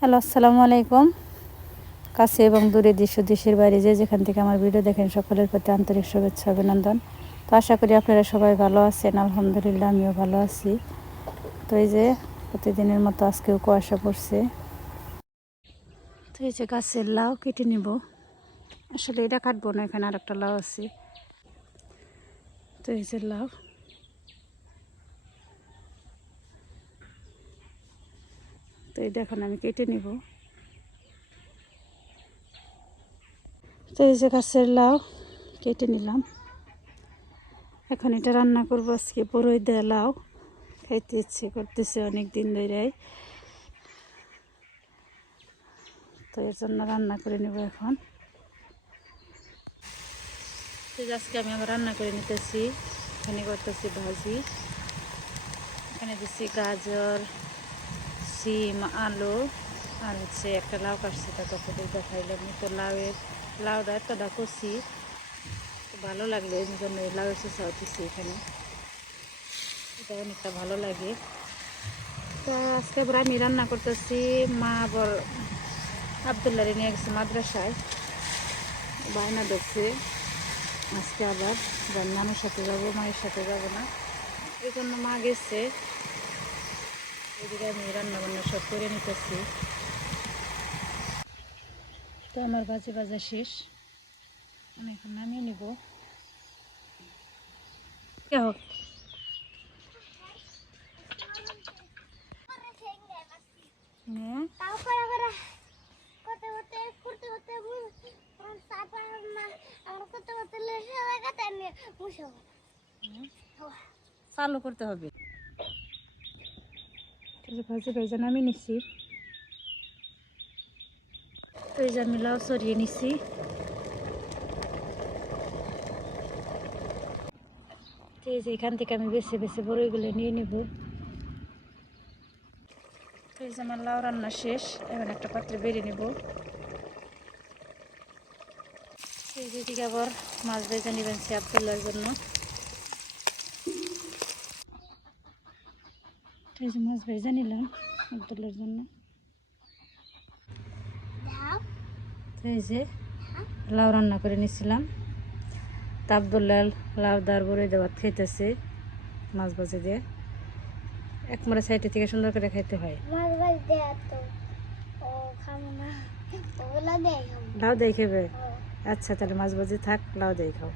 Hello, আসসালামু আলাইকুম। কাছে এবং দূরে দেশ ও দেশের বাইরে যেখান থেকে আমার ভিডিও দেখেন সকলের প্রতি আন্তরিক শুভেচ্ছা অভিনন্দন। তো আশা করি আপনারা সবাই ভালো আছেন। আলহামদুলিল্লাহ আমিও ভালো আছি। তো এই যে প্রতিদিনের মতো আজকেও কুয়াশা পড়ছে। তো এই যে গাছের লাউ কেটে নিব। আসলে এটা কাটবো না, এখানে আর একটা লাউ আছে। তো এই যে লাউ, তো এটা এখন আমি কেটে নিব। তো এই যে গাছের লাউ কেটে নিলাম। এখন এটা রান্না করবো আজকে বড়ই দেয়া লাউ। খাইতে ইচ্ছে করতেছে অনেক দিন ধরেই, তো এর জন্য রান্না করে নেব এখন। আজকে আমি আবার রান্না করে নিতেছি। এখানে করতেছি ভাজি। এখানে দিচ্ছি গাজর, সিম, আলু আর হচ্ছে একটা লাউ কাটছি, তা তখন দেখাইলাম। তো লাউটা এতটা করছি, ভালো লাগলো এই জন্য লাউয়ের চোষা হতেছি এখানে। এটা অনেকটা ভালো লাগে। তো আজকে আবার আমি রান্না করতেছি। মা আবার আবদুল্লারে নিয়ে গেছে মাদ্রাসায়, বায়না ধরছে আজকে আবার নানুর সাথে যাবো, মায়ের সাথে যাবো না, এই জন্য মা গেছে। এদিকে আমি রান্না বান্না সব করে নিতেছি। তো আমার বাজে বাজা শেষ, আমি এখন নামিয়ে নিব। হোক চালু করতে হবে। ভাজি ভাজা নামিয়ে নিচ্ছি। তো এই যে আমি লাউ সরিয়ে নিচ্ছি। এই যে এখান থেকে আমি বেছে বেছে বড়ইগুলো নিয়ে নিব। তো এই যে আমার লাউ রান্না শেষ, এখন একটা পাত্রে বেরিয়ে নিব। এই যে দিকে আবার মাছ ভেজে নিবেন আবদুল্লার জন্য। এই যে মাছ ভেজে নিলাম আবদুল্লার জন্য। এই যে লাউ রান্না করে নিছিলাম, তা আবদুল্লাহ লাউ দার বড়ই দেওয়া খাইতেছে মাছ ভাজি দিয়ে। একবারে সাইডে থেকে সুন্দর করে খাইতে হয়। লাউ দিয়ে খাবে? আচ্ছা, তাহলে মাছ ভাজি থাক, লাউ দিয়ে খাও।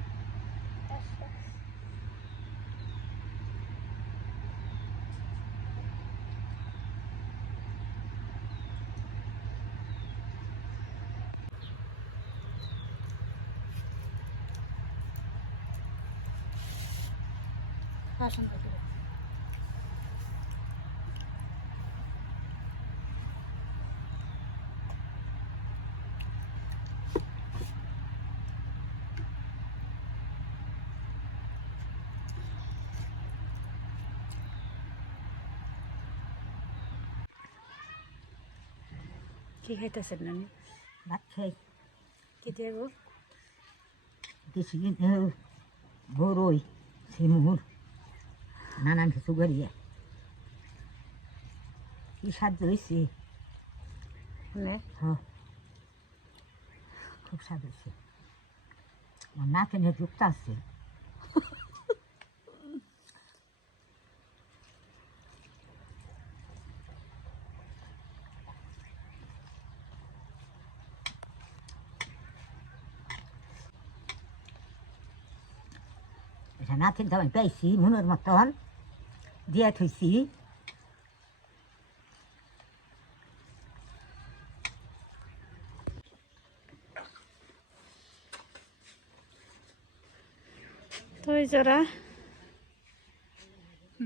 আসুন কি খাইতেছেন নানি? ভাত খাই। কি দিয়ে গো? দেশি বড়ই, শিমুর, নানান কিছু গড়িয়ে কি স্বাদ হয়েছে। হ্যাঁ, খুব স্বাদ হয়েছে। আমার নাকেনের রূপটা আছে। এটা নাকের দাম পাইছি মনের মতন দিয়ে থইছি। তো এই যারা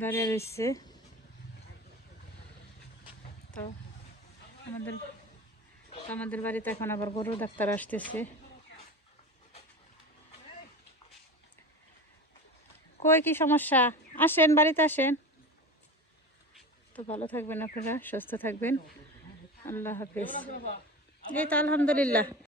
দাঁড়িয়ে রয়েছে, তো আমাদের বাড়িতে এখন আবার গরু ডাক্তার আসতেছে। কই কি সমস্যা? আসেন, বাড়িতে আসেন। তো ভালো থাকবেন আপনারা, সুস্থ থাকবেন। আল্লাহ হাফেজ। এই তো আলহামদুলিল্লাহ।